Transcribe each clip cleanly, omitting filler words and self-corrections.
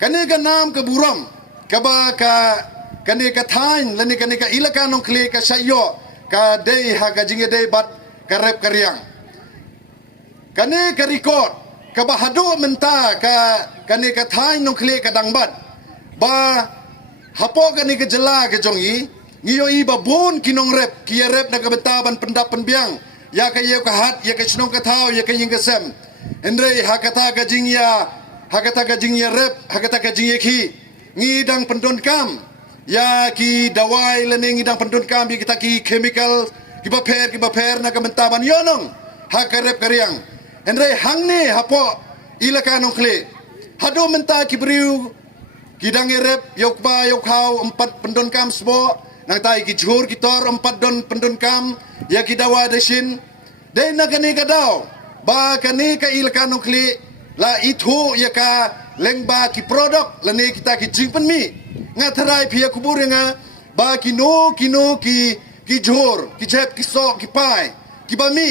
Kani ka nam ka buram ka ba ka kani ka thain lani kani ka ilaka nong kle ka sayo ka dei ha ka jinge dei bat ka rep karyang. Kani ka record ka ba hado menta ka kani ka thain nong kle ka dangbat ba hapo kani ka jela ka jongi ngiyo iba bon kinong rep kia rep na ka bentaban pendap penbiang ya ka yeu ka hat ya ka snong ka thau ya ka ying ka sem Andre hakata ka jingya hakata ka jingya rep hakata ka jingya ki ngidang pendon kam ya ki dawai lening ngidang pendon kam bi kita ki chemical ki ba per na ka bentaban yonong hakarep karyang Andre hangne hapo ilaka nong kle hado menta ki briu kidang rep yok ba yok hau 4 pendon kam sbo nang tai ki jhur ki tor 4 don pendon kam ya ki dawa desin de na kani ka daw ba kani ka ilaka nong kle la itu ya ka lengba ki produk lani kita ki jingpen mi ngatarai pia kubur nga ba kino ki jhur ki jep ki so ki pai ki ba mi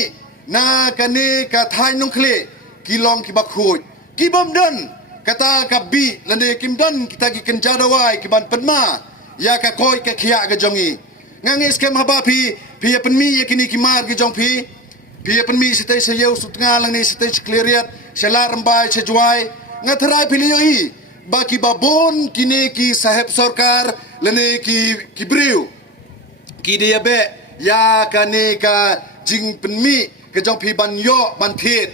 na kani ka thai nong kle ki long ki ba khut ki bom don kata ka bi lani kim don kita ki kenjadawai ki ban penma ya ka koi ka khia ka jongi ngangi skem haba pi penmi ya kini ki mar ki jong pi penmi sitai sayau sutnga lang ni sitai kleriat selar rembai sejuai ngatarai pilio i baki babon kini ki saheb sarkar lene ki briu ki dia be ya kani ka jing penmi ke jong pi ban yo ban thit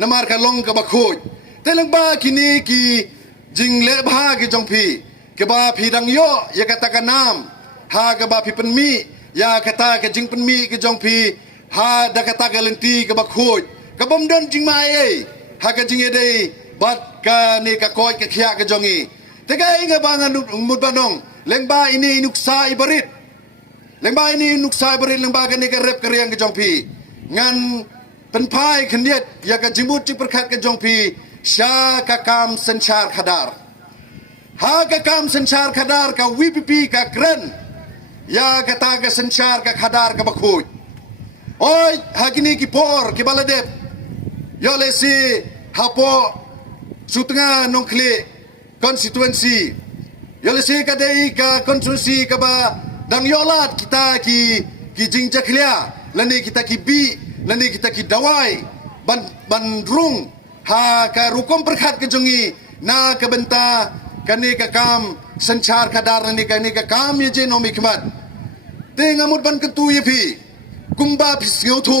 namar ka long ka bakhoj teleng ba kini ki jing le bha ki jong pi ke ba pi dang yo ya kata ka nam ha ka ba pi penmi ya kata ka jing penmi ke jong pi ha da kata ka lenti ka bakhoj ka bom don jing mai ei ha ka jing edei bat ka ni ka koi ka khia ka jongi tegai nga bangan mut banong lengba ini nuksa ibarit lengba ini nuksa ibarit lengba ka ni ka rep ka riang ka jong pi ngan penpai khniet ya ka jimut chi perkhat ka jong pi sha ka kam sanchar khadar ha ka kam sanchar khadar ka VPP ka kren ya kata ka sanchar ka khadar ka bakhoj oi hagini ki por ki baladep yo le si hapo sutnga nongkle constituency yo le si ka dei ka constituency ka ba dang yolat kita ki jingja khlia lani kita ki bi lani kita ki dawai ban rung ha ka rukom perkhat ke jongi na ka benta kani ka kam sanchar khadar lani kani ka kam ye je nomi khmat te ngamut ban kentu ye phi kumba pisngau thu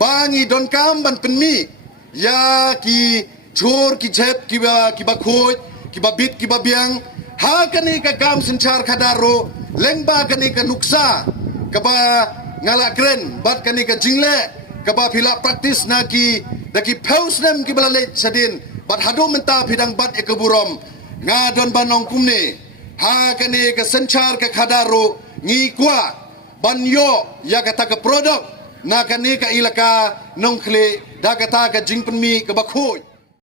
bangi don kam ban penmi ya ki chor ki jep ki ba khoj ki ba bit ki ba biang ha kani ka kam sanchar khadaro lengba kani ka nuksa ka ba ngala kren bat kani ka jingle ka ba phila practice na ki paus nem ki balale sadin bat hado menta phidang bat e kaburom nga don banong kumne ha kani ka sanchar ka khadaro ngi kwa banyo ya kata ka produk na kani ka ilaka nongkle da kata ka jingpenmi ka bakhoj